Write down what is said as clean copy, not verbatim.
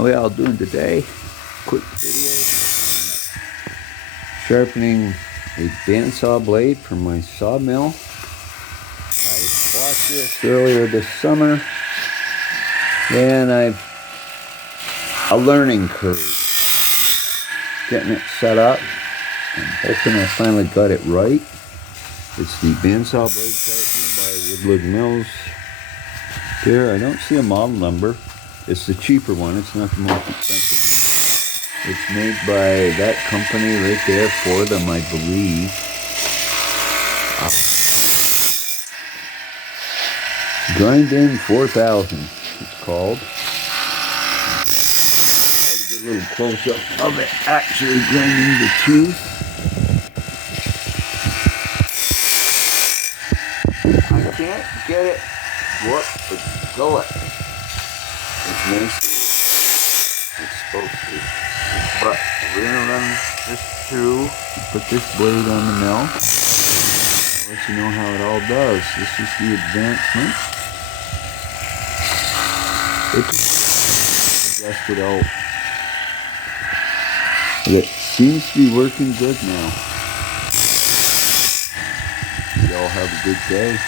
How are y'all doing today? Quick video sharpening a bandsaw blade for my sawmill. I bought this earlier this summer and I've a learning curve getting it set up. I'm hoping I finally got it right. It's the bandsaw blade sharpening by Woodland Mills. There, I don't see a model number. It's the cheaper one, it's not the most expensive. It's made by that company right there for them, I believe. Grind in 4000, it's called. Try to get a little close up of it actually grinding the tooth. I can't get it but go it. It's nice. It's supposed to. But we're gonna run this through, put this blade on the mill. I'll let you know how it all does. This is the advancement. It's adjusted out. It seems to be working good now. Y'all have a good day.